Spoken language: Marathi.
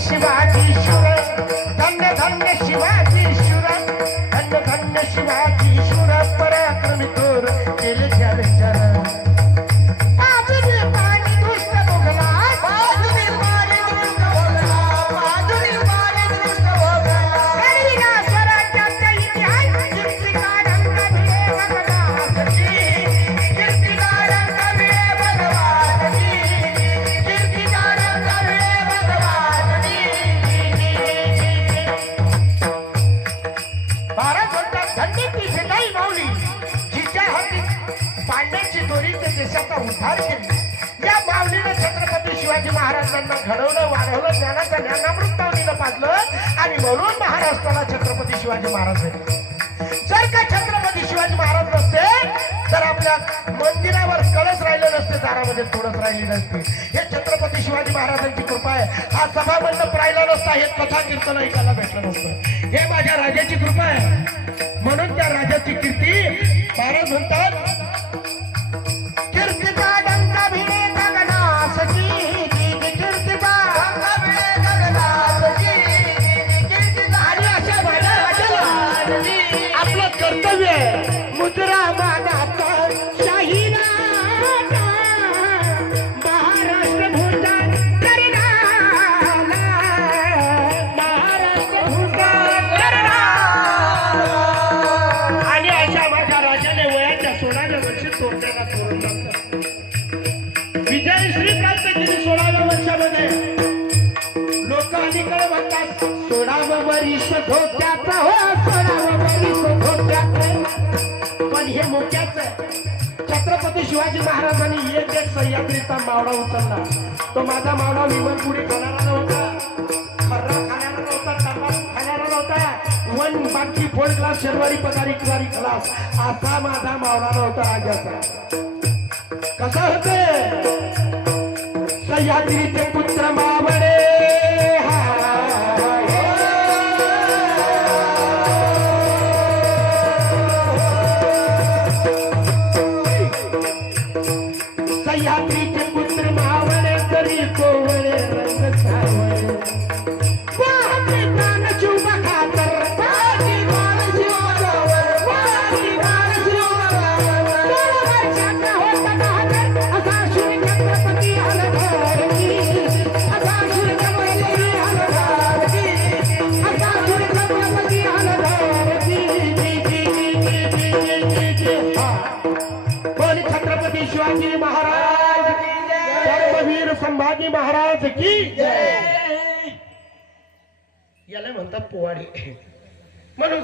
शिवाजी शुर धन्य धन्य शिवाजी शुर धन्य धन्य शिवाजी पांड्याची दोरी ते देशाचा उद्धार केली. या माऊलीनं छत्रपती शिवाजी महाराजांना घडवलं वाढवलं ज्ञानाचं ज्ञानामृत माऊलीनं पाजलं आणि म्हणून महाराष्ट्राला छत्रपती शिवाजी महाराज भेटले. जर का छत्रपती शिवाजी महाराज नसते तर आपल्या मंदिरावर कळस राहिले नसते दारामध्ये थोडस राहिली नसते. हे छत्रपती शिवाजी महाराजांची कृपा आहे. हा सभा मंडप राहिला नसता हे कथा कीर्तन ऐकायला भेटलं नसतं. हे माझ्या राजाची कृपा आहे. म्हणून त्या राजाची कीर्ती महाराज म्हणतात कर्तव्य मुद्रा मानाचा शाहीराजा महाराष्ट्र महाराष्ट्र आणि अशा माझ्या राजाने वयाच्या सोळाव्या वर्षी तोरण्याला सोडून विजयश्री प्राप्त केली सोळाव्या वर्षामध्ये लोक अलीकडे म्हणतात सोळाव्या वर्ष धोक्याचा पण हे मोक्याच छत्रपती शिवाजी महाराजांनी एक एक सह्याद्रीचा मावळा उचलला. तो माझा मावळा विमलपुरी खाणारा नव्हता. खर्रा खाणारा नव्हता तंबाखू खाणारा नव्हता. वन बाकी फोर ग्लास शनिवारी पगारी किनारी क्लास असा माझा मावळा नव्हता राजाचा. कसा होते सह्याद्रीचे यात्रीचे पुत्र मावळे तरी कोवळे रंग सावळे. वाहते प्राण शिवाजी महाराज की याला म्हणतात पोवाडी. म्हणून